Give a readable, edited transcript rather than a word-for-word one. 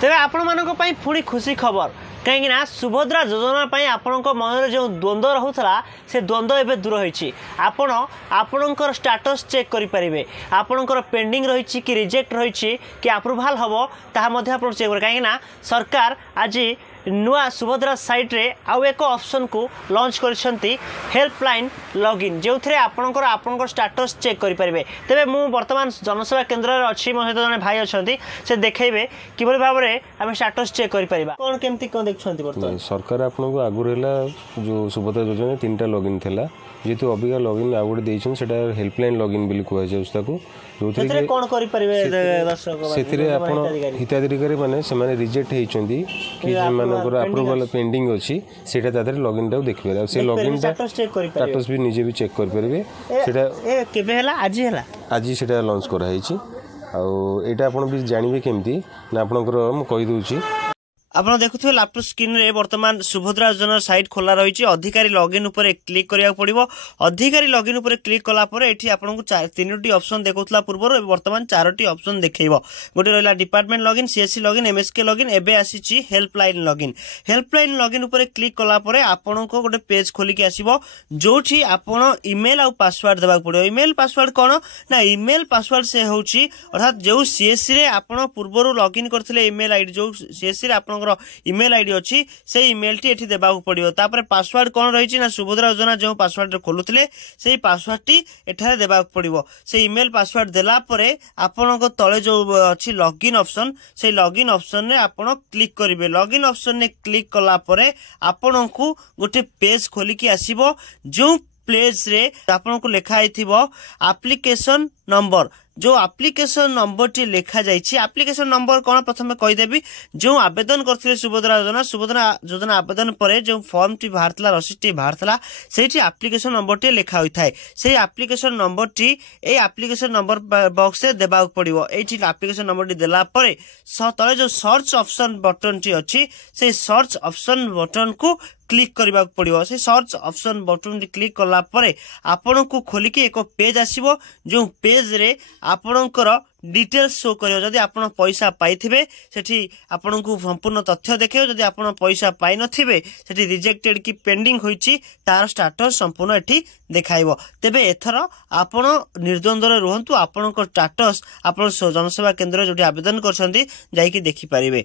तेरे आपण मानक पई पुणी खुशी खबर कहीं सुभद्रा योजना आपण मन जो द्वंद्व रोला से द्वंद्व एवं दूर होती आपणकर स्टाटस चेक करेंगे आपणकर पेंडिंग रही कि रिजेक्ट रही कि अप्रूवाल हम ताहा चेक कर कहीं सरकार आज नुआ सुभद्रा साइट रे आउ एक ऑप्शन को लॉन्च करछंती हेल्पलाइन लॉगिन जो थे आपणकर स्टाटस चेक करेंगे तेरे मु वर्तमान जनसेवा केन्द्र रे अच्छी मो सहित जने भाई अच्छा से देखेबे किभली भाव में आम स्टाटस चेक कर पारिबा कोन केमती कोन देखछंती वर्तमान सरकार आपनको आगु रहला जो सुभद्रा योजना 3टा लॉगिन थिला जेतु अबिका लॉगिन आ गुडे देइछन सेटा हेल्पलाइन लॉगिन बिल कुआ जाउस्ता को जोथरे कोन करि परिबे दर्शक सेथिरे आपण हिताधिकारी माने से माने रिजेक्ट हेइचंदी कि मानकर अप्रूवल पेंडिंग अछि सेटा तादरे लॉगिन दा देखबे से लॉगिन स्टेटस चेक करि परिबे स्टेटस भी निजे भी चेक कर परिबे सेटा ए केबे हला आज सेटा लॉन्च करा हेछि आ एटा आपण भी जानिबे केमती ना आपनकर हम कहि दोछि आप देखुए लैपटॉप स्क्रीन रे वर्तमान सुभद्रा योजना साइट खोला रही अधिकारी लॉगिन ऊपर क्लिक करिया पड़िबो अधिकारी लॉगिन ऊपर क्लिक कला परे एठी आपनको 3टी ऑप्शन देखौतला पूर्व वर्तमान 4टी ऑप्शन देखैबो गोटे रहला department login CSC login MSK login एबे आसीची हेल्पलाइन लॉगिन ऊपर क्लिक कला परे आपनको गोटे पेज खोली के आसीबो जोठी आपण ईमेल आ पासवर्ड देबा पड़िबो ईमेल पासवर्ड कोन ना ईमेल पासवर्ड से होची अर्थात जो सीएससी रे आपण पूर्वरु लॉगिन करथिले ईमेल आईडी जो सीएससी रे आपण ईमेल आईडी अच्छी से ईमेल टी एठी देबाक पड़िबो तापर पासवर्ड कोन रही ना सुभद्रा योजना जो पासवर्ड खोलुथिले से पासवर्ड टी एठारे देबाक पड़िबो से ईमेल पासवर्ड देला परे आपनको तळे जो अछि लॉगिन ऑप्शन से लॉगिन ऑप्शन रे आपण क्लिक करिवे लॉगिन ऑप्शन ने क्लिक कला परे आपनको गोटे पेज खोली की आसीबो जो पेज रे आपनको लिखा आइथिबो एप्लीकेशन नंबर जो एप्लीकेशन नंबर टी लिखा जाइछि एप्लीकेशन नंबर कोन प्रथमे कहि देबी जो आवेदन करथिले सुभद्रा योजना आवेदन परे जो फॉर्म टी भारतला रसीद टी भारतला सेठी एप्लीकेशन नंबर टी लिखा होई थाए से application number T A application number box से देबाक पड़िबो एठी एप्लीकेशन नंबर टी देला परे तळे जो सर्च ऑप्शन बटन टी अछि से सर्च ऑप्शन बटन को क्लिक करबा पड़िबो से सर्च ऑप्शन बटन क्लिक करला परे आपन को खोली के एक पेज आसीबो जो पेज रे आपनकर डिटेल्स शो करियो जदि आपण पैसा पाइथिबे सेठी आपन को संपूर्ण तथ्य देखियो जदि आपण पैसा पाइ नथिबे सेठी रिजेक्टेड की पेंडिंग होईची तार स्टेटस संपूर्ण एठी देखाइबो तेबे एथर आपण निर्द्वंद्व रे रहंतु आपनकर स्टेटस आपण जनसेवा केंद्र जोटी आवेदन करछंती जाई कि देखि पारिबे।